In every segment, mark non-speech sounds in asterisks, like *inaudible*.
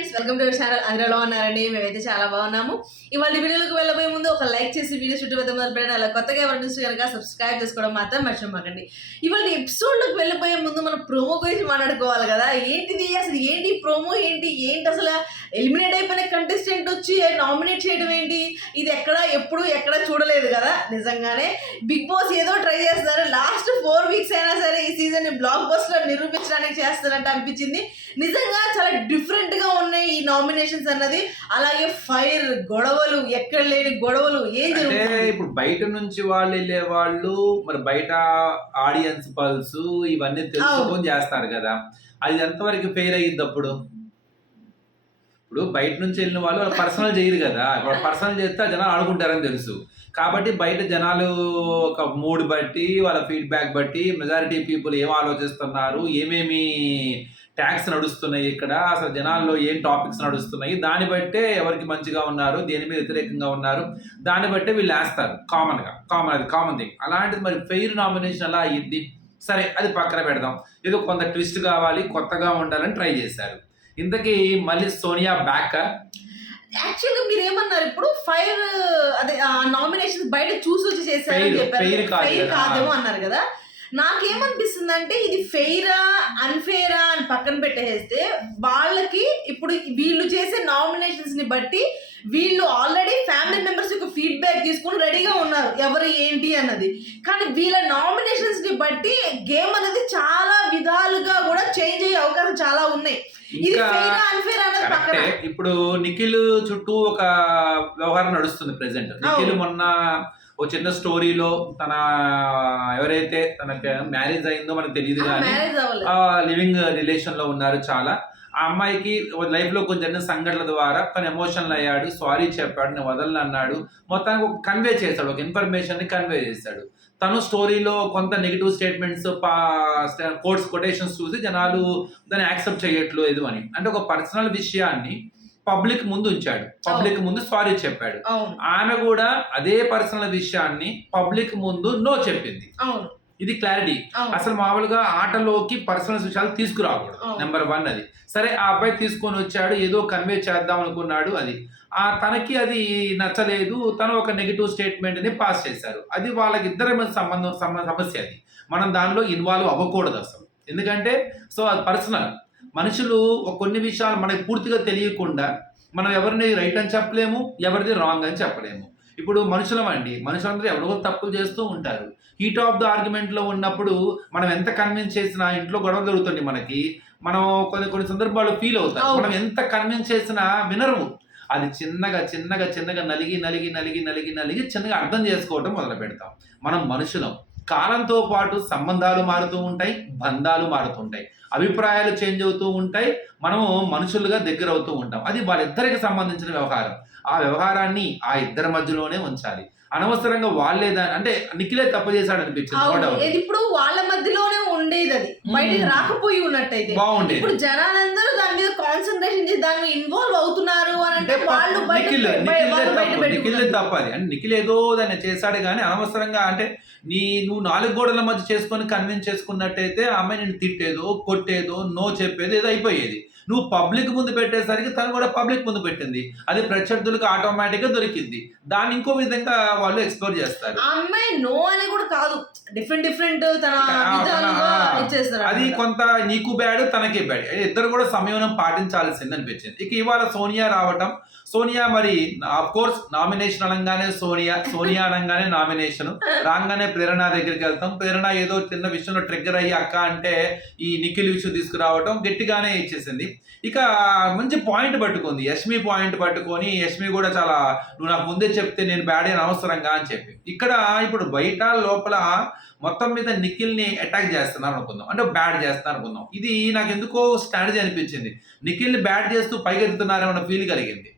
Friends welcome to channel అందరూ ఉన్నారండి? మేమైతే చాలా బాగున్నాము. ఇవాళ వీడియోలకు వెళ్ళబోయే ముందు ఒక లైక్ చేసి వీడియో చుట్టూ పెద్ద మొదలు పెట్టండి. అలా కొత్తగా ఎవరి నుంచి కనుక సబ్స్క్రైబ్ చేసుకోవడం మాత్రం మర్చిపోకండి. ఇవాళ ఎపిసోడ్లోకి వెళ్ళిపోయే ముందు మనం ప్రోమో గురించి మాట్లాడుకోవాలి కదా. ఏంటిది? అసలు ఏంటి ప్రోమో ఏంటి? ఏంటి అసలు ఎలిమినేట్ అయిపోయిన కంటెస్టెంట్ వచ్చి నామినేట్ చేయడం ఏంటి? ఇది ఎక్కడ ఎప్పుడు ఎక్కడ చూడలేదు కదా. నిజంగానే బిగ్ బాస్ ఏదో ట్రై చేస్తున్నారు. లాస్ట్ ఫోర్ వీక్స్ అయినా సరే ఈ సీజన్ని బ్లాక్ బస్టర్ నిరూపించడానికి చేస్తారంట అనిపించింది. నిజంగా చాలా డిఫరెంట్గా ఉన్నాయి ఈ నామినేషన్స్ అన్నది. అలాగే ఫైర్ గొడవలు ఎక్కడ లేని గొడవలు ఏం అంటే జరుగుతుంది ఇప్పుడు బయట నుంచి వాళ్ళు వెళ్ళే వాళ్ళు మరి బయట ఆడియన్స్ పల్స్ ఇవన్నీ తెలుసుకొని చేస్తారు కదా. అది ఎంతవరకు ఫెయిర్ అయ్యింది అప్పుడు? ఇప్పుడు బయట నుంచి వెళ్ళిన వాళ్ళు వాళ్ళు పర్సనల్ చేయరు కదా. వాళ్ళు పర్సనల్ చేస్తే జనాలు ఆడుకుంటారని తెలుసు. కాబట్టి బయట జనాలు ఒక మూడ్ బట్టి వాళ్ళ ఫీడ్బ్యాక్ బట్టి మెజారిటీ పీపుల్ ఏం ఆలోచిస్తున్నారు ఏమేమి ట్యాక్స్ నడుస్తున్నాయి ఇక్కడ. అసలు జనాల్లో ఏం టాపిక్స్ నడుస్తున్నాయి? దాన్ని బట్టే ఎవరికి మంచిగా ఉన్నారు? దేని మీద వ్యతిరేకంగా ఉన్నారు? దాన్ని బట్టే వీళ్ళు వేస్తారు కామన్గా కామన్ అది కామన్ థింగ్ అలాంటిది మరి ఫెయిర్ నామినేషన్ అలా అయ్యింది సరే అది పక్కన పెడదాం. ఏదో కొంత ట్విస్ట్ కావాలి కొత్తగా ఉండాలని ట్రై చేశారు. ఇంతకీ మళ్ళీ సోనియా బ్యాక్ యాక్చువల్గా మీరు ఏమన్నారు ఇప్పుడు? ఫైర్ అదే నామినేషన్ బయట చూసి వచ్చి చేశారని Fair- చెప్పారు. కాదేమో అన్నారు కదా. నాకేమనిపిస్తుంది అంటే ఇది ఫెయిరా అన్ఫెయిరా అని పక్కన పెట్టేస్తే వాళ్ళకి ఇప్పుడు వీళ్ళు చేసే నామినేషన్స్ని బట్టి వీళ్ళు ఆల్రెడీ ఫ్యామిలీ మెంబర్స్ యొక్క ఫీడ్బ్యాక్ తీసుకుని రెడీగా ఉన్నారు. ఎవరు ఏంటి అన్నది. కానీ వీళ్ళ నామినేషన్స్ని బట్టి గేమ్ అనేది చాలా విధాలుగా కూడా చేంజ్ అయ్యే అవకాశం చాలా ఉన్నాయి. ఇది ఫెయిరా అన్ఫెయిరా అన్నది పక్కన. ఇప్పుడు నిఖిల్ చుట్టూ ఒక వ్యవహారం నడుస్తుంది ప్రెసెంట్ నిఖిల్ మొన్న ఓ చిన్న స్టోరీలో తన ఎవరైతే తనకి మ్యారేజ్ అయిందో మనకు తెలియదు కానీ లివింగ్ రిలేషన్లో ఉన్నారు చాలా. ఆ అమ్మాయికి లైఫ్లో కొంచెం సంఘటనల ద్వారా తను ఎమోషనల్ అయ్యాడు సారీ చెప్పాడు నేను వదలను అన్నాడు మొత్తానికి ఒక కన్వే చేశాడు ఒక ఇన్ఫర్మేషన్ని కన్వే చేశాడు. తను స్టోరీలో కొంత నెగిటివ్ స్టేట్మెంట్స్ కోర్ట్స్ కొటేషన్స్ చూసి జనాలు దాన్ని యాక్సెప్ట్ చేయట్లేదు అని. అంటే ఒక పర్సనల్ విషయాన్ని పబ్లిక్ ముందు ఉంచాడు. పబ్లిక్ ముందు సారీ చెప్పాడు. ఆమె కూడా అదే పర్సనల్ విషయాన్ని పబ్లిక్ ముందు నో చెప్పింది. ఇది క్లారిటీ. అసలు మామూలుగా ఆటలోకి పర్సనల్ విషయాలు తీసుకురాకూడదు. నెంబర్ వన్ అది. సరే ఆ అబ్బాయి తీసుకొని వచ్చాడు ఏదో కన్వే చేద్దాం అనుకున్నాడు అది. ఆ తనకి అది నచ్చలేదు. తను ఒక నెగిటివ్ స్టేట్మెంట్ని పాస్ చేశారు. అది వాళ్ళకి ఇద్దరి మధ్య సంబంధం సమ- సమస్య అది. మనం దానిలో ఇన్వాల్వ్ అవ్వకూడదు అసలు. ఎందుకంటే సో అది పర్సనల్ మనుషులు కొన్ని విషయాలు మనకి పూర్తిగా తెలియకుండా మనం ఎవరిని రైట్ అని చెప్పలేము ఎవరిది రాంగ్ అని చెప్పలేము. ఇప్పుడు మనుషులం అండి. మనుషులందరూ ఎవరో తప్పులు చేస్తూ ఉంటారు. హీట్ ఆఫ్ ద ఆర్గ్యుమెంట్లో ఉన్నప్పుడు మనం ఎంత కన్విన్స్ చేసినా ఇంట్లో గొడవ జరుగుతుంది మనకి. మనం కొన్ని కొన్ని సందర్భాలు ఫీల్ అవుతాం. మనం ఎంత కన్విన్స్ చేసినా వినరు అది చిన్నగా చిన్నగా చిన్నగా నలిగి నలిగి నలిగి నలిగి నలిగి చిన్నగా అర్థం చేసుకోవటం మొదలు పెడతాం మనం మనుషులం. కాలంతో పాటు సంబంధాలు మారుతూ ఉంటాయి బంధాలు మారుతుంటాయి అభిప్రాయాలు చేంజ్ అవుతూ ఉంటాయి మనము మనుషులుగా దగ్గర అవుతూ ఉంటాం. అది వాళ్ళిద్దరికి సంబంధించిన వ్యవహారం. ఆ వ్యవహారాన్ని ఆ ఇద్దరి మధ్యలోనే ఉంచాలి. అనవసరంగా వాళ్ళే దాని అంటే నిఖిలే తప్పు చేశాడు అనిపించింది ఇప్పుడు వాళ్ళ మధ్యలోనే ఉండేది అది. బయటికి. రాకపోయి ఉన్నట్టయితే. బాగుండేది. ఇప్పుడు జనాలందరూ దాని మీద కాన్సన్ట్రేషన్ చేసి దాని ఇన్వాల్వ్ అంటే వాళ్ళు నిఖిల్ బయ- నిఖిల్ వాళ్ళు బయట తప్పు నిఖిల్ పెట్టుకున్నారు. తప్పు అది అంటే నిఖిల్ ఏదో దాన్ని చేశాడు కానీ అనవసరంగా అంటే నీ నువ్వు నాలుగు గోడల మధ్య చేసుకొని కన్విన్స్ చేసుకున్నట్టయితే ఆ అమ్మాయి నేను తిట్టేదో కొట్టేదో నో చెప్పేదో ఏదో అయిపోయేది నువ్వు పబ్లిక్ ముందు పెట్టేసరికి తను కూడా పబ్లిక్ ముందు పెట్టింది. అది ప్రత్యర్థులకు ఆటోమేటిక్గా దొరికింది. దాన్ని ఇంకో విధంగా వాళ్ళు ఎక్స్ప్లోర్ చేస్తారు. అమ్మాయి నో అని కూడా కాదు. డిఫరెంట్ డిఫరెంట్ తన అది. కొంత నీకు బ్యాడ్ తనకి బ్యాడ్ ఇద్దరు కూడా సంయమనం పాటించాల్సింది అనిపించింది. ఇక ఇవాళ సోనియా రావటం సోనియా మరి ఆఫ్ కోర్స్ నామినేషన్ అనగానే సోనియా సోనియా అనగానే నామినేషన్ రాగానే ప్రేరణ దగ్గరికి వెళ్తాం. ప్రేరణ ఏదో చిన్న విషయంలో ట్రిగ్గర్ అయ్యి అక్క అంటే ఈ నిఖిల్ విషయం తీసుకురావటం గట్టిగానే ఇచ్చేసింది. ఇక మంచి పాయింట్ పట్టుకుంది. యష్మి పాయింట్ పట్టుకొని యష్మి కూడా చాలా నువ్వు నాకు ముందే చెప్తే నేను బ్యాడ్ అయిన అవసరంగా అని చెప్పి. ఇక్కడ ఇప్పుడు బయట లోపల మొత్తం మీద నిఖిల్ని అటాక్ చేస్తున్నారు అనుకుందాం. అంటే బ్యాడ్ చేస్తున్నారు అనుకుందాం. ఇది నాకు ఎందుకో స్ట్రాటజీ అనిపించింది. నిఖిల్ని బ్యాడ్ చేస్తూ పైకెత్తుతున్నారేమన్న ఫీల్ కలిగింది.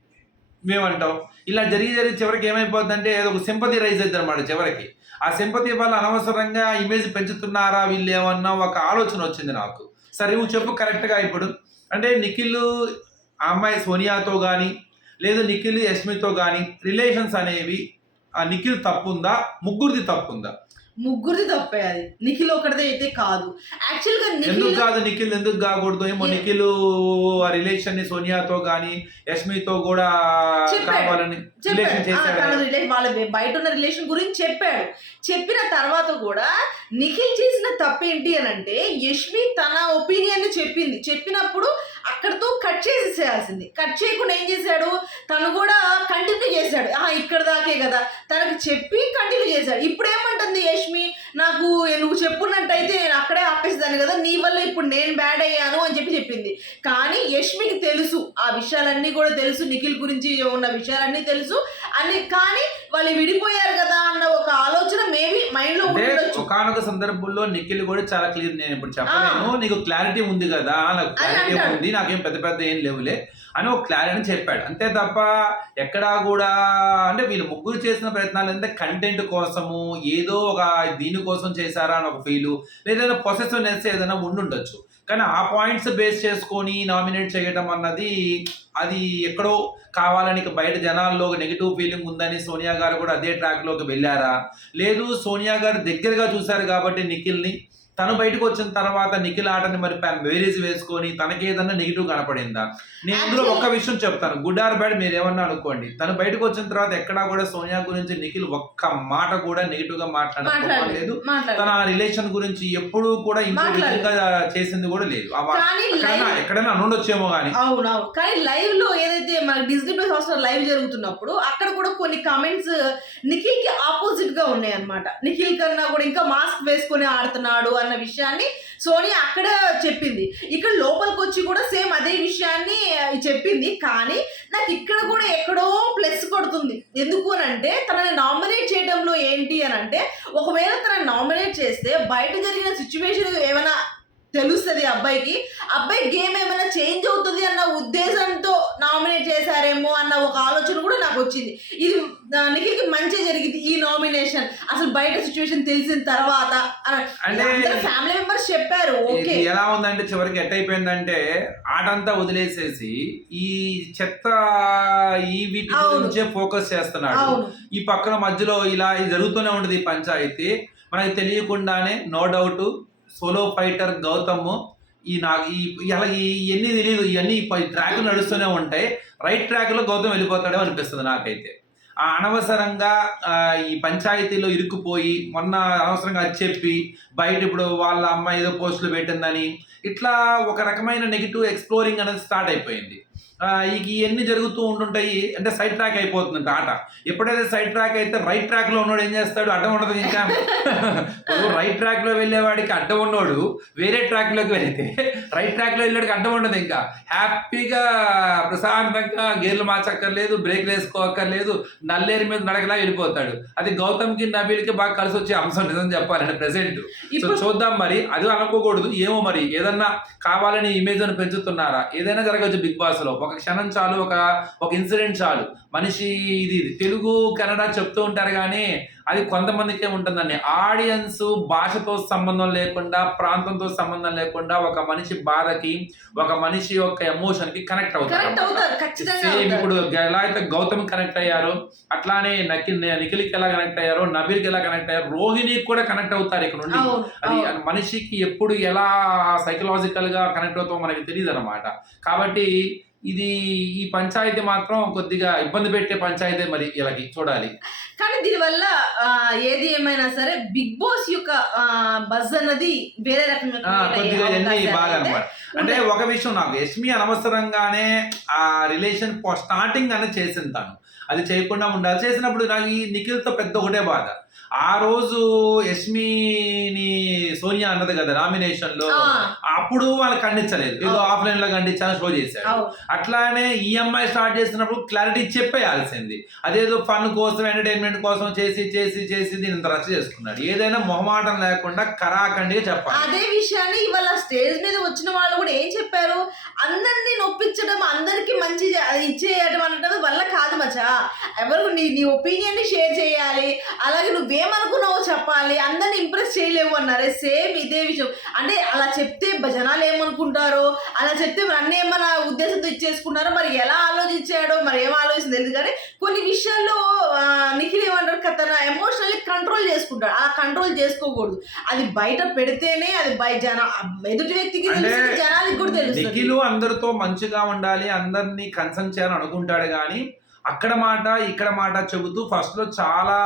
మేమంటాం. ఇలా జరిగి జరిగి చివరికి ఏమైపోతుందంటే ఏదో ఒక సింపతి రైజ్ అవుతుంది అనమాట చివరికి. ఆ సింపతి వల్ల అనవసరంగా ఇమేజ్ పెంచుతున్నారా వీళ్ళు ఏమన్నా ఒక ఆలోచన వచ్చింది నాకు. సరే నువ్వు చెప్పు కరెక్ట్గా ఇప్పుడు. అంటే నిఖిల్ ఆ అమ్మాయి సోనియాతో కానీ లేదు నిఖిల్ యష్మితో కానీ రిలేషన్స్ అనేవి ఆ నిఖిల్ తప్పుందా? ముగ్గురిది తప్పుందా? ముగ్గురిది తప్పే అది. నిఖిల్ ఒకటిదే అయితే కాదు. యాక్చువల్గా ఎందుకు నిఖిల్ కాదు? నిఖిల్ ఎందుకు కాకూడదు? ఏమో ఏ- నిఖిల్ ఆ రిలేషన్ని సోనియాతో గాని యష్మితో కూడా చెప్పాడు. కావాలని చెప్పాడు. రిలేషన్ ఆ, చేశాడు తన వాళ్ళ బయట ఉన్న రిలేషన్ గురించి చెప్పాడు. చెప్పిన తర్వాత కూడా నిఖిల్ చేసిన తప్పేంటి అని అంటే యష్మి తన ఒపీనియన్ చెప్పింది. చెప్పినప్పుడు అక్కడతో కట్ చేసేసేయాల్సింది. కట్ చేయకుండా ఏం చేశాడు? తను కూడా కంటిన్యూ చేశాడు. ఆ ఇక్కడ దాకే కదా. తనకు చెప్పి కంటిన్యూ చేశాడు. ఇప్పుడు ఏమంటుంది యష్మి? నాకు నువ్వు చెప్పున్నట్టయితే నేను అక్కడే ఆపేసేదాన్ని కదా. నీ వల్ల ఇప్పుడు నేను బ్యాడ్ అయ్యాను అని చెప్పి చెప్పింది. కానీ యష్మికి తెలుసు. ఆ విషయాలన్నీ కూడా తెలుసు. నిఖిల్ గురించి ఉన్న విషయాలన్నీ తెలుసు. అని కానీ వాళ్ళు విడిపోయారు కదా అన్న ఒక ఆలోచన మేబీ మైండ్లో అంటే ఉండొచ్చు ఒకనొక సందర్భంలో నిఖిల్ కూడా చాలా క్లియర్ నేను ఇప్పుడు చెప్పలేను. నీకు క్లారిటీ ఉంది కదా నాకు క్లారిటీ. ఉంది నాకేం పెద్ద పెద్ద ఏం లేవులే అని ఒక క్లారిటీ చెప్పాడు. అంతే తప్ప ఎక్కడా కూడా అంటే వీళ్ళు ముగ్గురు చేసిన ప్రయత్నాలు అంటే కంటెంట్ కోసము ఏదో ఒక దీనికోసం చేశారా అని ఒక ఫీలు లేదా పొసెసివ్నెస్ ఏదైనా ఉండుండొచ్చు. కానీ ఆ పాయింట్స్ బేస్ చేసుకొని నామినేట్ చేయడం అన్నది అది ఎక్కడో కావాలని బయట జనాల్లో నెగిటివ్ ఫీలింగ్ ఉందని సోనియా గారు కూడా అదే ట్రాక్లోకి వెళ్ళారా? లేదు సోనియా గారు దగ్గరగా చూశారు కాబట్టి నిఖిల్ని. తను బయటకు వచ్చిన తర్వాత నిఖిల్ ఆటని మరి వేరీస్ వేసుకొని తనకి ఏదన్నా నెగిటివ్ కనపడిందా? నేను ఇందులో ఒక్క విషయం చెప్తాను. గుడ్ ఆర్ బ్యాడ్ మీరు ఏమన్నా అనుకోండి. తను బయటకు వచ్చిన తర్వాత ఎక్కడా కూడా సోనియా గురించి నిఖిల్ ఒక్క మాట కూడా నెగిటివ్గా మాట్లాడలేదు. తన రిలేషన్ గురించి ఎప్పుడూ కూడా ఇంకో చేసింది కూడా లేదు. ఎక్కడైనా అనుండొచ్చేమో కానీ అవునవును. కానీ లైవ్లో ఏదైతే మన ప్లస్ హాస్టల్ లైవ్ జరుగుతున్నప్పుడు అక్కడ కూడా కొన్ని కామెంట్స్ నిఖిల్కి ఆపోజిట్గా ఉన్నాయి అనమాట నిఖిల్ కన్నా కూడా ఇంకా మాస్క్ వేసుకొని ఆడుతున్నాడు అన్న విషయాన్ని సోనియా అక్కడ చెప్పింది. ఇక్కడ లోపలికి వచ్చి కూడా సేమ్ అదే విషయాన్ని చెప్పింది. కానీ నాకు ఇక్కడ కూడా ఎక్కడో ప్లస్ కొడుతుంది. ఎందుకు అని అంటే తనని నామినేట్ చేయడంలో ఏంటి అని అంటే ఒకవేళ తనని నామినేట్ చేస్తే బయట జరిగిన సిచ్యువేషన్ ఏమైనా తెలుస్తుంది అబ్బాయికి? అబ్బాయి గేమ్ ఏమైనా చేంజ్ అవుతుంది అన్న ఉద్దేశంతో నామినేట్ చేశారేమో అన్న ఒక ఆలోచన నాకు వచ్చింది. ఇది నిఖిల్కి మంచి జరిగింది ఈ నామినేషన్ అసలు బయట సిచ్యువేషన్ తెలిసిన తర్వాత అంటే ఫ్యామిలీ మెంబర్స్ చెప్పారు ఓకే. ఎలా ఉందంటే చివరికి ఎట్ అయిపోయిందంటే ఆటంతా వదిలేసేసి ఈ చెత్త ఈ వీటి. గురించే ఫోకస్ చేస్తున్నాడు. ఈ పక్కన మధ్యలో ఇలా జరుగుతూనే ఉంటుంది ఈ పంచాయతీ. మనకి తెలియకుండానే no doubt solo fighter Gautham ఈ నాకు ఈ ఇలా ఇవన్నీ తెలియదు ఇవన్నీ ట్రాక్లు నడుస్తూనే ఉంటాయి. రైట్ ట్రాక్లో గౌతమ్ వెళ్ళిపోతాడో అనిపిస్తుంది నాకైతే. ఆ అనవసరంగా ఈ పంచాయతీలో ఇరుక్కుపోయి మొన్న అనవసరంగా అది చెప్పి బయట ఇప్పుడు వాళ్ళ అమ్మాయి ఏదో పోస్టులు పెట్టిందని ఇట్లా ఒక రకమైన నెగిటివ్ ఎక్స్ప్లోరింగ్ అనేది స్టార్ట్ అయిపోయింది. ఇవన్నీ జరుగుతూ ఉంటుంటాయి అంటే సైడ్ ట్రాక్ అయిపోతుంది ఆట. ఎప్పుడైతే సైడ్ ట్రాక్ అయితే రైట్ ట్రాక్లో ఉన్నోడు ఏం చేస్తాడు? అడ్డం ఉండదు ఇంకా. రైట్ ట్రాక్లో వెళ్ళేవాడికి అడ్డం ఉన్నోడు వేరే ట్రాక్లోకి వెళ్తే రైట్ ట్రాక్లో వెళ్ళాడికి అడ్డం ఉండదు ఇంకా. హ్యాపీగా ప్రశాంతంగా గేర్లు మార్చక్కర్లేదు బ్రేక్ వేసుకోక్కర్లేదు నల్లేరు మీద నడకలా వెళ్ళిపోతాడు. అది గౌతమ్కి నబీల్కి బాగా కలిసి వచ్చే అంశం నిజం చెప్పాలంటే ప్రెసెంట్ సో చూద్దాం మరి. అది అనుకోకూడదు. ఏమో మరి? ఏదన్నా కావాలని ఇమేజ్ అని పెంచుతున్నారా? ఏదైనా జరగవచ్చు బిగ్ బాస్లో. ఒక క్షణం చాలు ఒక ఒక ఇన్సిడెంట్ చాలు. మనిషి ఇది తెలుగు కన్నడ చెప్తూ ఉంటారు కానీ అది కొంతమందికే ఉంటుందండి. ఆడియన్స్ భాషతో సంబంధం లేకుండా ప్రాంతంతో సంబంధం లేకుండా ఒక మనిషి బాధకి ఒక మనిషి యొక్క ఎమోషన్కి కనెక్ట్ అవుతారు సేమ్. ఇప్పుడు ఎలా అయితే గౌతమ్ కనెక్ట్ అయ్యారో. అట్లానే నకిల్ నిఖిల్కి ఎలా కనెక్ట్ అయ్యారో? నబీల్కి ఎలా కనెక్ట్ అయ్యారో? రోహిణికి కూడా కనెక్ట్ అవుతారు ఇక్కడ నుండి. అది. మనిషికి ఎప్పుడు ఎలా సైకలాజికల్గా కనెక్ట్ అవుతామో మనకి తెలియదు అనమాట కాబట్టి ఇది ఈ పంచాయతీ మాత్రం కొద్దిగా ఇబ్బంది పెట్టే పంచాయతీ మరి వీళ్ళకి చూడాలి. కానీ దీనివల్ల ఏది ఏమైనా సరే బిగ్ బాస్ యొక్క బజ్ అన్నది వేరే రకంగా కొద్దిగా బాగా అనమాట అంటే ఒక విషయం నాకు యష్మి అనవసరంగానే ఆ రిలేషన్ స్టార్టింగ్ అనేది చేసింది తను అది చేయకుండా ఉండాలి. చేసినప్పుడు నాకు ఈ నిఖిల్తో పెద్ద ఒకటే బాధ. ఆ రోజు యష్మిని సోనియా అన్నది కదా నామినేషన్లో ఆ, అప్పుడు వాళ్ళు ఖండించలేదు. ఏదో. ఆఫ్లైన్లో ఖండించాలని షో అవును. అట్లానే ఈఎంఐ స్టార్ట్ చేసినప్పుడు క్లారిటీ చెప్పేయాల్సింది. అదేదో ఫన్ కోసం ఎంటర్టైన్మెంట్ కోసం చేసి చేసి చేసి దీని ఇంత రచ్చ చేసుకున్నాడు. ఏదైనా మొహమాటం లేకుండా కరాఖండిగా చెప్పాలి. అదే విషయాన్ని ఇవాళ స్టేజ్ మీద వచ్చిన వాళ్ళు కూడా ఏం చెప్పారు? అందరినీ నొప్పించడం అందరికి మంచి ఇచ్చేయడం అనడం వల్ల కాదు మచ్చ. చెప్పాల్సా ఎవరు నీ నీ ఒపీనియన్ని షేర్ చేయాలి అలాగే నువ్వేమనుకున్నావో చెప్పాలి అందరిని ఇంప్రెస్ చేయలేవు అన్నారే. సేమ్ ఇదే విషయం. అంటే అలా చెప్తే జనాలు ఏమనుకుంటారో అలా చెప్తే అన్నీ ఏమన్నా ఉద్దేశంతో ఇచ్చేసుకున్నారో మరి ఎలా ఆలోచించాడో మరి ఏం ఆలోచించింది తెలియదు కానీ కొన్ని విషయాల్లో ఆ, నిఖిల్ ఏమంటారు తన ఎమోషనల్లీ కంట్రోల్ చేసుకుంటాడు. అలా కంట్రోల్ చేసుకోకూడదు. అది బయట పెడితేనే అది బయట జన ఎదుటి వ్యక్తికి జనానికి కూడా తెలుస్తుంది. నిఖిల్ అందరితో మంచిగా ఉండాలి అందరినీ కన్సర్న్ చేయాలని అనుకుంటాడు కానీ అక్కడ మాట ఇక్కడ మాట చెబుతూ ఫస్ట్లో చాలా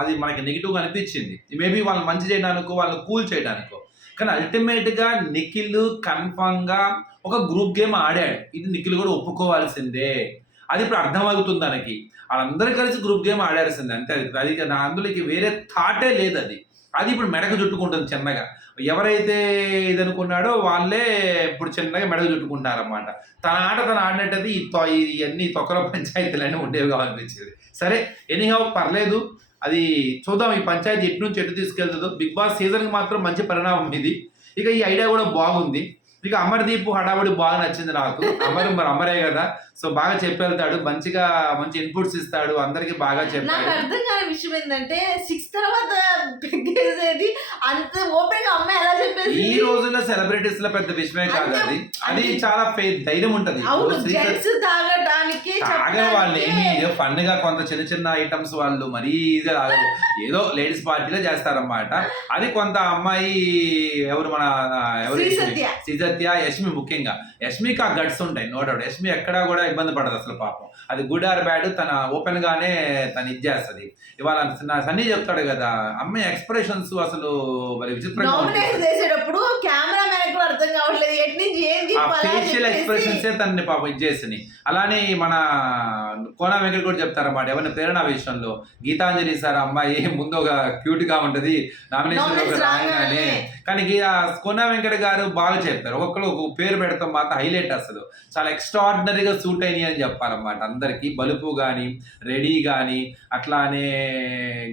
అది మనకి నెగిటివ్ అనిపించింది. మేబీ వాళ్ళు మంచి చేయడానికో వాళ్ళు కూల్ చేయడానికో. కానీ అల్టిమేట్గా నిఖిల్ కన్ఫామ్గా ఒక గ్రూప్ గేమ్ ఆడాడు. ఇది నిఖిల్ కూడా ఒప్పుకోవాల్సిందే. అది ఇప్పుడు అర్థమవుతుంది తనకి. వాళ్ళందరూ కలిసి గ్రూప్ గేమ్ ఆడాల్సిందే. అంతే అది. అది నా అందులోకి వేరే థాటే లేదు అది. అది ఇప్పుడు మెడకు చుట్టుకుంటుంది చిన్నగా. ఎవరైతే ఇది అనుకున్నాడో వాళ్ళే ఇప్పుడు చిన్నగా మెడకు చుట్టుకుంటారనమాట తన ఆట తను ఆడినట్టయితే ఈ ఇవన్నీ తొక్కల పంచాయతీలన్నీ ఉండేవిగా అనిపించేది. సరే ఎనీహౌ పర్లేదు. అది చూద్దాం ఈ పంచాయతీ ఎటు నుంచి ఎటు తీసుకెళ్తుందో. బిగ్ బాస్ సీజన్కి మాత్రం మంచి పరిణామం ఇది. ఇక ఈ ఐడియా కూడా బాగుంది. ఇక అమర్దీప్ హడావుడి బాగా నచ్చింది నాకు. అమర్ మరి అమరే కదా. సో బాగా చెప్పెళ్తాడు మంచిగా మంచి ఇన్పుట్స్ ఇస్తాడు అందరికి బాగా నాకు అర్థం కాని విషయం ఏంటంటే సిక్స్ తర్వాత పెగ్గేసేది అంత ఓపెన్గా అమ్మాయి ఎలా చెప్పేసి ఈ రోజుల్లో సెలబ్రిటీస్లో పెద్ద విషయమే కాదు అది. అది చాలా ఫే- ధైర్యం ఉంటది. అవును ఇప్పుడు శ్రీకర్- జెంట్స్ తాగడానికి తాగే వాళ్ళు ఏమి ఫన్గా కొంత చిన్న చిన్న ఐటమ్స్ వాళ్ళు మరీ ఇదిగా తాగరు. ఏదో లేడీస్ పార్టీలో చేస్తారన్నమాట. అది కొంత అమ్మాయి ఎవరు మన ఎవరు శ్రీ యష్మి. సత్య. శ్రీ సత్య యష్మి ముఖ్యంగా. యష్మికి ఆ గట్స్ ఉంటాయి నో డౌట్ యష్మి ఎక్కడా కూడా ఇబ్బంది పడదు అసలు పాపం. అది గుడ్ ఆర్ బ్యాడ్ తన ఓపెన్ గానే తను ఇచ్చేస్తుంది ఇవాళ నా సన్నీ చెప్తాడు కదా అమ్మాయి ఎక్స్ప్రెషన్స్ అసలు మరి చేసేటప్పుడు కెమెరా కూడా అర్థం కావట్లేదు. ఎటు నుంచి ఏం ఫేషియల్ ఎక్స్ప్రెషన్స్ తనని పాపం ఇచ్చేసినాయి అలానే మన కోనా వెంకట కూడా చెప్తారన్నమాట. ఎవరిని ప్రేరణ విషయంలో గీతాంజలి సార్ అమ్మాయి ముందు ఒక క్యూట్గా ఉంటది. నామినేషన్ రాగానే. కానీ కోనా వెంకట గారు బాగా చెప్పారు. ఒక్కొక్కరు ఒక పేరు పెడతాం మాత్రం హైలైట్ అసలు. చాలా ఎక్స్ట్రాడినరీగా సూట్ అయినాయి అని చెప్పాలన్నమాట అందరికి. బలుపు గాని రెడీ గాని అట్లానే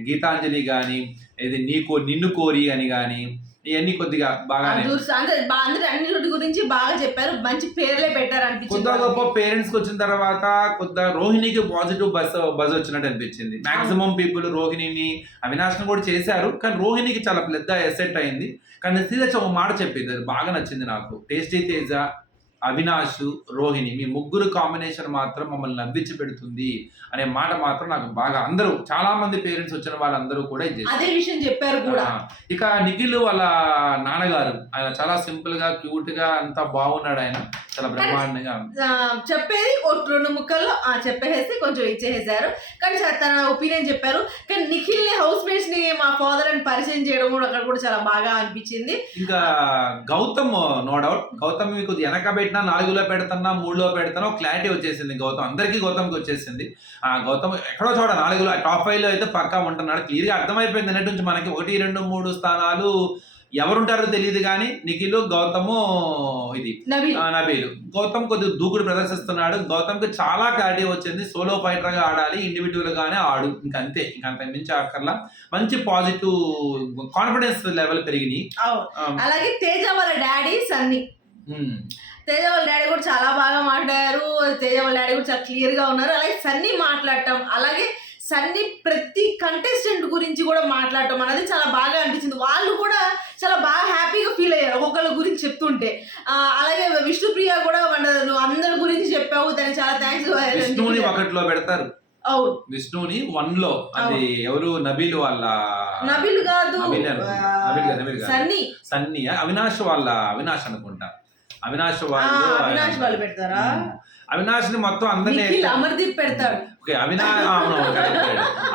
గీతాంజలి గాని ఇది నీకో నిన్ను కోరి అని గాని ఇవన్నీ కొద్దిగా బాగానే అందరూ అందరూ బా- అందరూ అన్ని గురించి బాగా చెప్పారు. మంచి పేర్లే పెట్టారు అనిపించింది. కొద్దిగా గొప్ప పేరెంట్స్కి వచ్చిన తర్వాత కొద్దిగా రోహిణికి పాజిటివ్ బస్ బజ్ వచ్చినట్టు అనిపించింది. మాక్సిమం పీపుల్ రోహిణిని అవినాష్ని కూడా చేశారు. కానీ రోహిణికి చాలా పెద్ద ఎసెట్ అయింది. కానీ సీరియస్ ఒక మాట చెప్పింది అది బాగా నచ్చింది నాకు. టేస్టీ తేజ అవినాష్ రోహిణి మీ ముగ్గురు కాంబినేషన్ మాత్రం మమ్మల్ని నవ్వించి పెడుతుంది అనే మాట మాత్రం నాకు బాగా అందరూ చాలా మంది పేరెంట్స్ వచ్చిన వాళ్ళందరూ కూడా. అదే విషయం చెప్పారు కూడా. ఇక నిఖిల్ వాళ్ళ నాన్నగారు ఆయన చాలా సింపుల్గా క్యూట్గా అంతా బాగున్నాడు ఆయన. చాలా బ్రహ్మాండంగా. చెప్పేది ఒక రెండు ముక్కల్లో ఆ, చెప్పేసి కొంచెం ఇచ్చేసేసారు కానీ తన ఒపీనియన్ చెప్పారు. కానీ నిఖిల్ని హౌస్ మేట్స్ని మా ఫాదర్ అని పరిచయం చేయడం కూడా అక్కడ కూడా చాలా బాగా అనిపించింది. ఇంకా గౌతమ్ నో డౌట్ గౌతమ్ మీకు వెనక పెట్టినా నాలుగులో పెడుతున్నా మూడులో పెడుతున్నా క్లారిటీ వచ్చేసింది. గౌతమ్ అందరికీ గౌతమ్కి వచ్చేసింది. ఆ గౌతమ్ ఎక్కడో చోట నాలుగులో టాప్ ఫైవ్లో అయితే పక్కా ఉంటున్నాడు. క్లియర్గా అర్థమైపోయింది అన్నట్టు నుంచి మనకి ఒకటి రెండు మూడు స్థానాలు ఎవరుంటారో తెలియదు కానీ నిఖిల్ గౌతము ఇది నబీలు గౌతమ్ కొద్దిగా దూకుడు ప్రదర్శిస్తున్నాడు. గౌతమ్కి చాలా క్లారిటీ వచ్చింది. సోలో ఫైటర్గా ఆడాలి ఇండివిజువల్ గానే ఆడు. ఇంక అంతే ఇంక అంత మించి అక్కర్లా మంచి పాజిటివ్ కాన్ఫిడెన్స్ లెవెల్ పెరిగినాయి. అలాగే తేజ వాళ్ళ డాడీ సన్నీ. తేజ వాళ్ళ డాడీ కూడా చాలా బాగా మాట్లాడారు. తేజ వాళ్ళ డాడీ కూడా చాలా క్లియర్గా ఉన్నారు. అలాగే సన్నీ మాట్లాడటం అలాగే సన్నీ ప్రతి కంటెస్టెంట్ గురించి కూడా మాట్లాడటం అనేది చాలా బాగా అనిపించింది. వాళ్ళు కూడా చాలా బాగా హ్యాపీగా ఫీల్ అయ్యారు ఒక్కొక్కళ్ళ గురించి చెప్తుంటే. అలాగే విష్ణుప్రియ కూడా నువ్వు అందరి గురించి చెప్పావు. దానికి చాలా థ్యాంక్స్ ఒకటిలో పెడతారు. అవును. విష్ణువుని వన్లో అది ఎవరు? నబీల్ వాళ్ళ నబీల్ కాదు. సన్నీ. సన్నీ అవినాష్ వాళ్ళ అవినాష్ అనుకుంటా. అవినాష్ వాళ్ళు అవినాష్ వాళ్ళు పెడతారా? అవినాష్ని మొత్తం అందరినీ అమర్దీప్ పెడతాడు ఓకే అవినాష్ అవును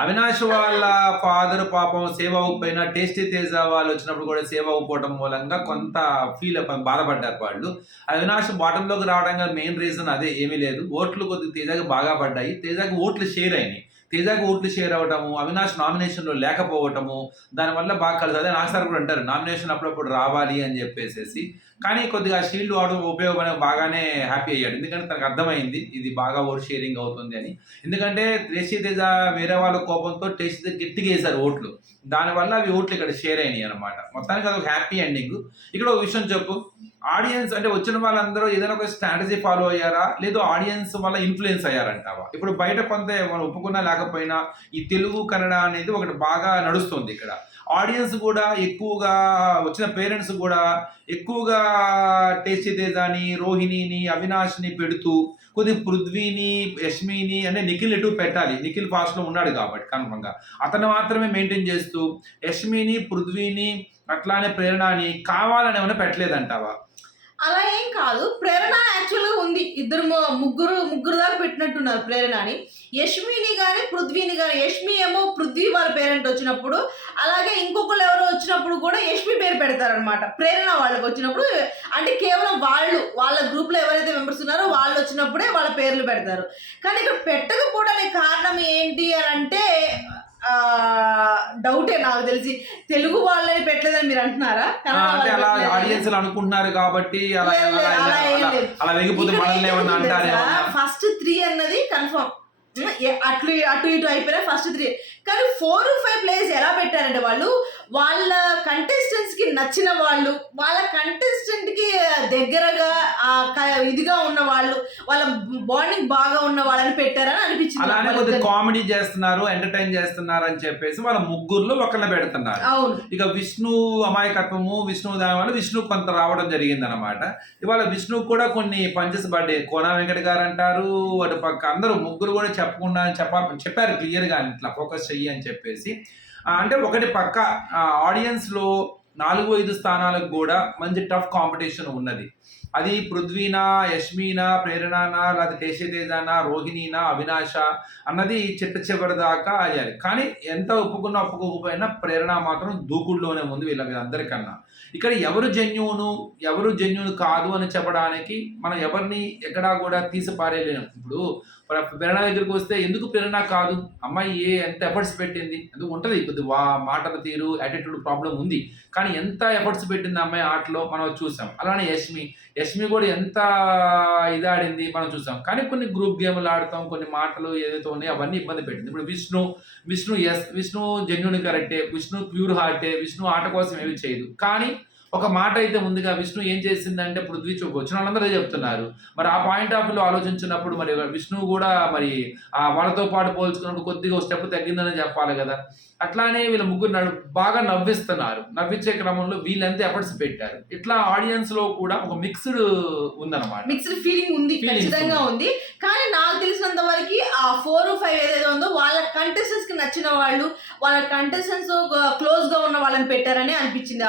అవినాష్ వాళ్ళ ఫాదర్ పాపం సేవ అవ్వకపోయినా టేస్టీ తేజ వాళ్ళు వచ్చినప్పుడు కూడా సేవ అవ్వకపోవడం మూలంగా కొంత ఫీల్ బాధపడ్డారు వాళ్ళు. అవినాష్ బాటమ్లోకి రావడానికి మెయిన్ రీజన్ అదే ఏమీ లేదు. ఓట్లు కొద్దిగా తేజకి బాగా పడ్డాయి. తేజకి ఓట్లు షేర్ అయినాయి. తేజకి ఓట్లు షేర్ అవ్వటము అవినాష్ నామినేషన్లో లేకపోవటము దానివల్ల బాగా కలిసి. అదే నాకు సార్ కూడా అంటారు నామినేషన్ అప్పుడప్పుడు రావాలి అని చెప్పేసి కానీ కొద్దిగా షీల్డ్ వాడు ఉపయోగం బాగానే హ్యాపీ అయ్యాడు. ఎందుకంటే తనకు అర్థమైంది ఇది బాగా ఓట్ షేరింగ్ అవుతుంది అని. ఎందుకంటే టేస్టీ తేజ వేరే వాళ్ళ కోపంతో టేసి గట్టిగా వేశారు ఓట్లు. దానివల్ల అవి ఓట్లు ఇక్కడ షేర్ అయినాయి అనమాట మొత్తానికి అదొక హ్యాపీ ఎండింగ్ ఇక్కడ ఒక విషయం చెప్పు. ఆడియన్స్ అంటే వచ్చిన వాళ్ళందరూ ఏదైనా ఒక స్ట్రాటజీ ఫాలో అయ్యారా? లేదు ఆడియన్స్ వల్ల ఇన్ఫ్లుయెన్స్ అయ్యారంటావా? ఇప్పుడు బయట కొంత మనం ఒప్పుకున్నా లేకపోయినా ఈ తెలుగు కన్నడ అనేది ఒకటి బాగా నడుస్తుంది ఇక్కడ. ఆడియన్స్ కూడా ఎక్కువగా వచ్చిన పేరెంట్స్ కూడా ఎక్కువగా టేస్టీ తేజాని రోహిణిని అవినాష్ని పెడుతూ కొద్ది పృథ్వీని యష్మిని అంటే నిఖిల్ ఎటు పెట్టాలి. నిఖిల్ ఫాస్ట్లో ఉన్నాడు కాబట్టి కన్ఫర్మ్గా అతను మాత్రమే మెయింటైన్ చేస్తూ యష్మిని పృథ్వీని అట్లానే ప్రేరణని కావాలని ఏమైనా పెట్టలేదంటావా? అలా ఏం కాదు. ప్రేరణ యాక్చువల్గా ఉంది. ఇద్దరు ముగ్గురు ముగ్గురు దాకా పెట్టినట్టున్నారు ప్రేరణని. యష్మిని కానీ పృథ్వీని కానీ యష్మి ఏమో పృథ్వీ వాళ్ళ పేరెంట్ వచ్చినప్పుడు అలాగే ఇంకొకరు ఎవరో వచ్చినప్పుడు కూడా యష్మి పేరు పెడతారనమాట ప్రేరణ వాళ్ళకి వచ్చినప్పుడు అంటే కేవలం వాళ్ళు వాళ్ళ గ్రూప్లో ఎవరైతే మెంబర్స్ ఉన్నారో వాళ్ళు వచ్చినప్పుడే వాళ్ళ పేర్లు పెడతారు. కానీ ఇక్కడ పెట్టకపోవడానికి కారణం ఏంటి అని అంటే డౌటే నాకు తెలిసి. తెలుగు వాళ్ళని పెట్టలేదని మీరు అంటున్నారా? అలా వాళ్ళు. ఆడియన్స్ అనుకుంటున్నారు కాబట్టి అలా వెగిపోతే మనల్ని ఏమన్నా ఫస్ట్ త్రీ అన్నది కన్ఫర్మ్ అట్లు అటు ఇటు అయిపోయినా ఫస్ట్ త్రీ కానీ ఫోర్ ఫైవ్ ప్లేస్ ఎలా పెట్టారంటే వాళ్ళు వాళ్ళ కంటెస్టెంట్స్కి నచ్చిన వాళ్ళు వాళ్ళ కంటెస్టెంట్కి దగ్గరగా ఇదిగా ఉన్న వాళ్ళు వాళ్ళ బాండింగ్ బాగా ఉన్న వాళ్ళని పెట్టారని అనిపించింది అలానే కొద్దిగా. కామెడీ చేస్తున్నారు ఎంటర్టైన్ చేస్తున్నారు అని చెప్పేసి వాళ్ళ ముగ్గురులో ఒకళ్ళని పెడుతున్నారు. అవును. ఇక విష్ణు అమాయకత్వము విష్ణు దాని వల్ల విష్ణు కొంత రావడం జరిగింది అనమాట ఇవాళ విష్ణు కూడా కొన్ని పంచెస్ పడ్డాయి. కోన వెంకట గారు అంటారు అటు పక్క అందరూ ముగ్గురు కూడా చెప్పకుండా చెప్ప చెప్పారు క్లియర్గా ఇట్లా ఫోకస్ చెయ్యి అని చెప్పేసి. అంటే ఒకటి పక్క ఆడియన్స్లో నాలుగు ఐదు స్థానాలకు కూడా మంచి టఫ్ కాంపిటీషన్ ఉన్నది. అది పృథ్వీనా యష్మీనా ప్రేరణనా లేదా తేజానా రోహిణీనా అవినాష అన్నది చిట్ట చివరి దాకా అయ్యాలి కానీ ఎంత ఒప్పుకున్నా ఒప్పుకోకపోయినా ప్రేరణ మాత్రం దూకుడులోనే ఉంది వీళ్ళ అందరికన్నా. ఇక్కడ ఎవరు జన్యువును ఎవరు జన్యువును కాదు అని చెప్పడానికి మనం ఎవరిని ఎక్కడా కూడా తీసిపారేయలేము. ఇప్పుడు ప్రేరణ దగ్గరికి వస్తే ఎందుకు ప్రేరణ కాదు? అమ్మాయి ఏ ఎంత ఎఫర్ట్స్ పెట్టింది? ఎందుకు ఉంటుంది కొద్ది వా మాటల తీరు యాటిట్యూడ్ ప్రాబ్లం ఉంది. కానీ ఎంత ఎఫర్ట్స్ పెట్టింది అమ్మాయి ఆటలో మనం చూసాం. అలానే యష్మి యష్మి కూడా ఎంత ఇదాడింది మనం చూసాం. కానీ కొన్ని గ్రూప్ గేమ్లు ఆడతాం కొన్ని మాటలు ఏదైతే ఉన్నాయో అవన్నీ ఇబ్బంది పెట్టింది. ఇప్పుడు విష్ణు విష్ణు ఎస్ విష్ణు జెన్యున్ కరెక్టే విష్ణు ప్యూర్ హార్టే విష్ణు ఆట కోసం ఏమి చేయదు. కానీ ఒక మాట అయితే ముందుగా విష్ణు ఏం చేసిందంటే పృథ్వీ చూపు వచ్చిన వాళ్ళందరూ చెప్తున్నారు. మరి ఆ పాయింట్ ఆఫ్ వ్యూలో ఆలోచించినప్పుడు మరి విష్ణు కూడా మరి ఆ వాళ్ళతో పాటు పోల్చుకున్నప్పుడు కొద్దిగా స్టెప్ తగ్గిందని చెప్పాలి కదా. అట్లానే వీళ్ళ ముగ్గురు నడు బాగా నవ్విస్తున్నారు. నవ్వించే క్రమంలో వీళ్ళంతా ఎఫర్ట్స్ పెట్టారు. ఇట్లా ఆడియన్స్లో కూడా ఒక మిక్స్డ్ ఉందన్నమాట. మిక్స్డ్ ఫీలింగ్ ఉంది ఖచ్చితంగా ఉంది. కానీ నాకు తెలిసినంత వరకు ఆ ఫోర్ ఫైవ్ ఏదైతే ఉందో వాళ్ళ కంటెస్టెంట్స్కి నచ్చిన వాళ్ళు వాళ్ళ కంటెస్టెంట్స్ క్లోజ్గా ఉన్న వాళ్ళని పెట్టారని అనిపించింది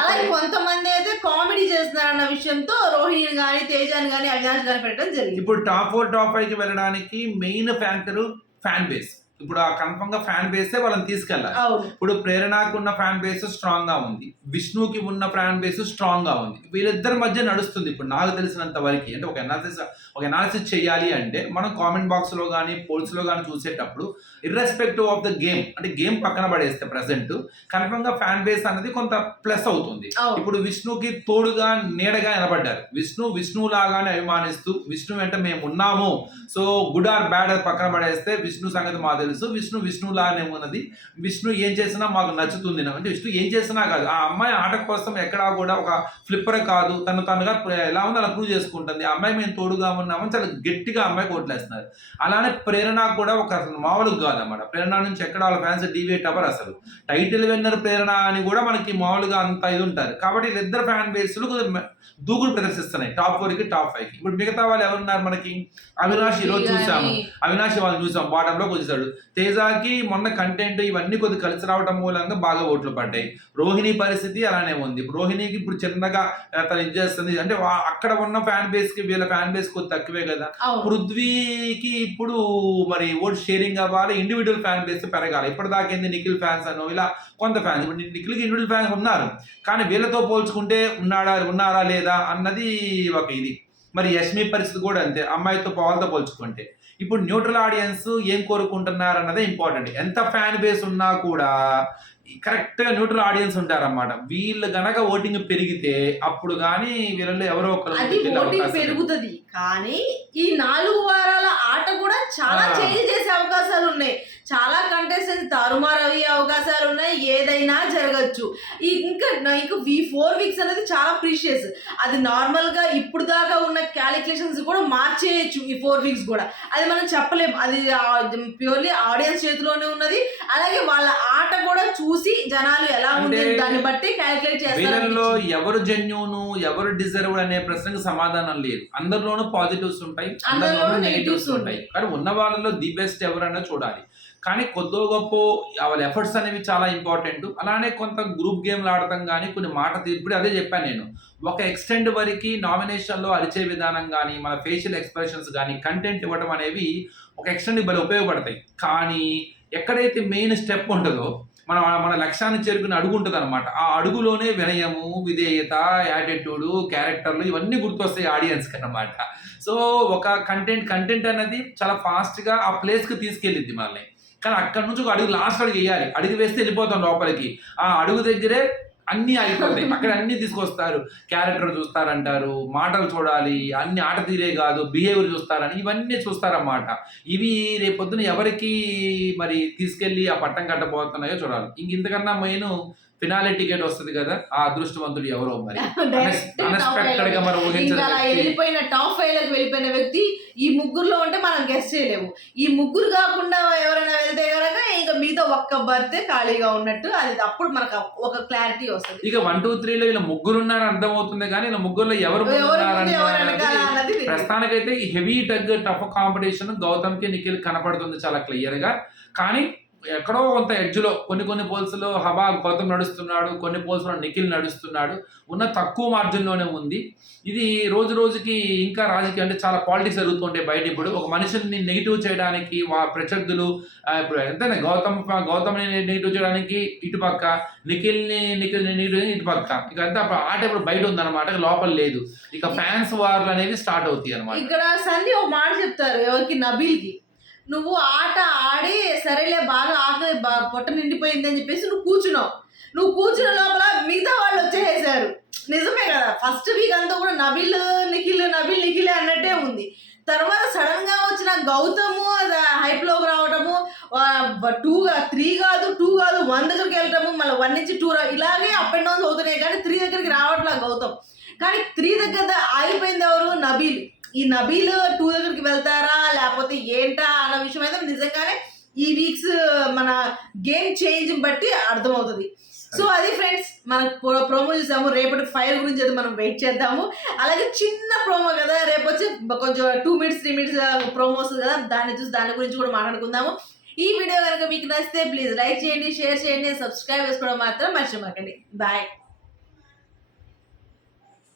అలాగే కొంతమంది అయితే కామెడీ చేస్తున్నారన్న విషయంతో రోహిణి గాని తేజాని గాని అవినాష్ గాని పెట్టడం జరిగింది. ఇప్పుడు టాప్ ఫోర్ టాప్ ఫైవ్కి వెళ్ళడానికి మెయిన్ ఫ్యాక్టర్ ఫ్యాన్ బేస్. ఇప్పుడు ఆ కన్ఫర్మ్గా ఫ్యాన్ బేసే వాళ్ళని తీసుకెళ్ళాలి. ఇప్పుడు ప్రేరణకు ఉన్న ఫ్యాన్ బేస్ స్ట్రాంగ్గా ఉంది. విష్ణుకి ఉన్న ఫ్యాన్ బేస్ స్ట్రాంగ్గా ఉంది. వీళ్ళిద్దరి మధ్య నడుస్తుంది. ఇప్పుడు నాకు తెలిసినంత వరకు అంటే ఒక అనాలిసిస్ ఒక అనాలిసిస్ చేయాలి అంటే మనం కామెంట్ బాక్స్లో కానీ పోల్స్లో కానీ చూసేటప్పుడు ఇర్రెస్పెక్టివ్ ఆఫ్ ద గేమ్ అంటే గేమ్ పక్కన పడేస్తే ప్రజెంట్ కన్ఫర్మ్గా ఫ్యాన్ బేస్ అనేది కొంత ప్లస్ అవుతుంది. ఇప్పుడు విష్ణుకి తోడుగా నీడగా నిలబడ్డారు. విష్ణు విష్ణు లాగానే అభిమానిస్తూ విష్ణు వెంట మేము ఉన్నాము. సో గుడ్ ఆర్ బ్యాడ్ పక్కన పడేస్తే విష్ణు సంగతి మాకు తెలుసు. విష్ణు విష్ణు లాగానే ఉన్నది. విష్ణు ఏం చేసినా మాకు నచ్చుతుంది అంటే విష్ణు ఏం చేసినా కాదు. ఆ అమ్మాయి ఆట కోసం ఎక్కడా కూడా ఒక ఫ్లిప్పర్ కాదు. తను తనుగా ఎలా ఉందో అలా ప్రూవ్ చేసుకుంటుంది. ఆ అమ్మాయి మేము తోడుగా ఉన్నామని చాలా గట్టిగా అమ్మాయి కోట్లేస్తున్నారు అలానే ప్రేరణ కూడా ఒక మామూలుగా కాదన్నమాట. ప్రేరణ నుంచి ఎక్కడ వాళ్ళ ఫ్యాన్స్ డివేట్ అవ్వరు అసలు. టైటిల్ విన్నర్ ప్రేరణ అని కూడా మనకి మామూలుగా అంత ఇది ఉంటారు. కాబట్టి వీళ్ళిద్దరు ఫ్యాన్ బేస్లు దూకుడు ప్రదర్శిస్తున్నాయి. టాప్ ఫోర్కి టాప్ ఫైవ్కి. ఇప్పుడు మిగతా వాళ్ళు ఎవరున్నారు మనకి? అవినాష్ ఈరోజు చూసాము. అవినాష్ వాళ్ళని చూసాం. బాటమ్లోకి వచ్చేసాడు తేజాకి మొన్న కంటెంట్ ఇవన్నీ కొద్ది కలిసి రావడం మూలంగా బాగా ఓట్లు పడ్డాయి. రోహిణి పరిస్థితి అలానే ఉంది. రోహిణికి ఇప్పుడు చిన్నగా తను ఇది చేస్తుంది. అంటే అక్కడ ఉన్న ఫ్యాన్ బేస్కి వీళ్ళ ఫ్యాన్ బేస్ కొద్ది తక్కువే కదా. పృథ్వీకి ఇప్పుడు మరి ఓట్ షేరింగ్ అవ్వాలి ఇండివిజువల్ ఫ్యాన్ బేస్ పెరగాలి. ఇప్పటిదాకా ఏంది నిఖిల్ ఫ్యాన్స్ అను ఇలా కొంత ఫ్యాన్స్ నిఖిల్కి ఇండివిజువల్ ఫ్యాన్స్ ఉన్నారు. కానీ వీళ్ళతో పోల్చుకుంటే ఉన్నాడా ఉన్నారా లేదా అన్నది ఒక ఇది. మరి యష్మి పరిస్థితి కూడా అంతే. అమ్మాయితో పవల్తో పోల్చుకుంటే. ఇప్పుడు న్యూట్రల్ ఆడియన్స్ ఏం కోరుకుంటున్నారు అన్నదే ఇంపార్టెంట్ ఎంత ఫ్యాన్ బేస్ ఉన్నా కూడా కరెక్ట్గా న్యూట్రల్ ఆడియన్స్ ఉంటారన్నమాట వీళ్ళు గనక ఓటింగ్ పెరిగితే అప్పుడు కానీ వీళ్ళలో ఎవరో ఒకరు. పెరుగుతుంది కానీ ఈ నాలుగు వారాల ఆట కూడా చాలా. చేంజ్ చేసే అవకాశాలు ఉన్నాయి చాలా కంటెస్టెంట్స్ తారుమారు అయ్యే అవకాశాలు ఉన్నాయి ఏదైనా జరగచ్చు. ఈ ఇంకా ఇంకా ఈ ఫోర్ వీక్స్ అనేది చాలా ప్రీషియస్ అది నార్మల్గా ఇప్పుడు దాకా ఉన్న క్యాలిక్యులేషన్స్ కూడా మార్చేయచ్చు ఈ ఫోర్ వీక్స్ కూడా. అది మనం చెప్పలేం. అది ప్యూర్లీ ఆడియన్స్ చేతిలోనే ఉన్నది. అలాగే వాళ్ళ ఆట కూడా చూసి జనాలు ఎలా ఉంది దాన్ని బట్టి క్యాలిక్యులేట్ చేస్తారు. ఎవరు జెన్యును ఎవరు డిజర్వ్డ్ అనే ప్రశ్నకు సమాధానం లేదు. అందరిలోనూ పాజిటివ్స్ ఉంటాయి అందరిలోనూ నెగిటివ్స్ ఉంటాయి. కానీ ఉన్న వాళ్ళలో ది బెస్ట్ ఎవరన్నా చూడాలి. కానీ కొద్దో గొప్ప వాళ్ళ ఎఫర్ట్స్ అనేవి చాలా ఇంపార్టెంట్. అలానే కొంత గ్రూప్ గేమ్లు ఆడటం కానీ కొన్ని మాట ఇప్పుడు అదే చెప్పాను నేను. ఒక ఎక్స్టెండ్ వరకు నామినేషన్లో అరిచే విధానం కానీ మన ఫేషియల్ ఎక్స్ప్రెషన్స్ కానీ కంటెంట్ ఇవ్వడం అనేవి ఒక ఎక్స్టెండ్ భలే ఉపయోగపడతాయి. కానీ ఎక్కడైతే మెయిన్ స్టెప్ ఉంటుందో మన మన లక్ష్యాన్ని చేరుకుని అడుగు ఉంటుంది అనమాట ఆ అడుగులోనే వినయము విధేయత యాటిట్యూడ్ క్యారెక్టర్లు ఇవన్నీ గుర్తొస్తాయి ఆడియన్స్కి అన్నమాట. సో ఒక కంటెంట్ కంటెంట్ అనేది చాలా ఫాస్ట్గా ఆ ప్లేస్కి తీసుకెళ్ళిద్ది మనల్ని. కానీ అక్కడ నుంచి ఒక అడుగు లాస్ట్ అడుగు వేయాలి. అడుగు వేస్తే వెళ్ళిపోతాం లోపలికి. ఆ అడుగు దగ్గరే అన్నీ అయిపోతాయి అక్కడ అన్ని తీసుకొస్తారు. క్యారెక్టర్ చూస్తారంటారు మాటలు చూడాలి అన్ని ఆట తీరే కాదు బిహేవియర్ చూస్తారని ఇవన్నీ చూస్తారన్నమాట. ఇవి రేపొద్దున ఎవరికి మరి తీసుకెళ్ళి ఆ పట్టం కట్టబోతున్నాయో చూడాలి. ఇంక ఇంతకన్నా మెయిన్ ఫినాలే టికెట్ వస్తుంది కదా ఆ అదృష్టవంతుడు ఎవరో మరి? *laughs* అన్ఎక్స్పెక్టెడ్గా. వెళ్ళిపోయిన టాప్ ఫైవ్లకు వెళ్ళిపోయిన వ్యక్తి ఈ ముగ్గురులో ఉంటే మనం గెస్ట్ చేయలేము. ఈ ముగ్గురు కాకుండా ఎవరైనా వెళ్తే కనుక ఇంకా మీతో ఒక్క బర్తే ఖాళీగా ఉన్నట్టు అది అప్పుడు మనకు ఒక క్లారిటీ వస్తుంది. ఇక వన్ టూ త్రీలో వీళ్ళ ముగ్గురు ఉన్నారని అర్థమవుతుంది కానీ వీళ్ళ ముగ్గురులో ఎవరు. ప్రస్తుతానికైతే హెవీ టగ్ టఫ్ కాంపిటీషన్ గౌతమ్కి నిఖిల్ కనపడుతుంది చాలా క్లియర్గా. కానీ ఎక్కడో కొంత edge లో కొన్ని కొన్ని polls లో హబా గౌతమ్ నడుస్తున్నాడు కొన్ని polls లో నిఖిల్ నడుస్తున్నాడు. ఉన్న తక్కువ మార్జిన్లోనే ఉంది. ఇది రోజు రోజుకి ఇంకా రాజకీయం అంటే చాలా పాలిటిక్స్ జరుగుతుంటాయి బయట ఇప్పుడు. ఒక మనిషిని నెగిటివ్ చేయడానికి వా ప్రత్యర్థులు ఆ, ఇప్పుడు ఎంతైనా గౌతమ్ గౌతమ్ నెగిటివ్ చేయడానికి ఇటుపక్క నిఖిల్ని నిఖిల్ నెగిటివ్ ఇటుపక్క. ఇక అంతా ఆట ఇప్పుడు బయట ఉందన్నమాట. లోపల లేదు. ఇక ఫ్యాన్స్ వార్లు అనేవి స్టార్ట్ అవుతాయి అనమాట ఇక్కడ సన్నీ ఒక మాట చెప్తారు ఎవరికి? నబీల్కి నువ్వు ఆట ఆడి సరేలే బాగా ఆకలి బా- పొట్ట నిండిపోయింది అని చెప్పేసి నువ్వు కూర్చున్నావు. నువ్వు కూర్చున్న లోపల మిగతా వాళ్ళు వచ్చేసారు నిజమే కదా ఫస్ట్ వీక్ అంతా కూడా నబిల్ నిఖిల్ నబిల్ నిఖిలే అన్నట్టే ఉంది. తర్వాత సడన్గా వచ్చిన గౌతము హైప్లోకి రావటము టూ త్రీ కాదు టూ కాదు వన్ దగ్గరికి వెళ్ళటము మళ్ళీ వన్ నుంచి టూ ఇలాగే అప్ అండ్ డౌన్స్ అవుతున్నాయి కానీ త్రీ దగ్గరికి రావట్లా గౌతమ్. కానీ త్రీ దగ్గర ఆగిపోయింది ఎవరు? నబీల్. ఈ నబీల్ టూ దగ్గరికి వెళ్తారా? లేకపోతే ఏంటా అన్న విషయం అయితే నిజంగానే ఈ వీక్స్ మన గేమ్ చేంజ్ బట్టి అర్థమవుతుంది. సో అది ఫ్రెండ్స్ మనం ప్రోమో చూసాము. రేపటి ఫైర్ గురించి అయితే మనం వెయిట్ చేద్దాము. అలాగే చిన్న ప్రోమో కదా రేపు వచ్చి కొంచెం two minutes three minutes promo వస్తుంది కదా దాన్ని చూసి దాని గురించి కూడా మాట్లాడుకుందాము. ఈ వీడియో కనుక మీకు నచ్చితే ప్లీజ్ లైక్ చేయండి షేర్ చేయండి సబ్స్క్రైబ్ చేసుకోవడం మాత్రం మర్చిపోకండి. బాయ్.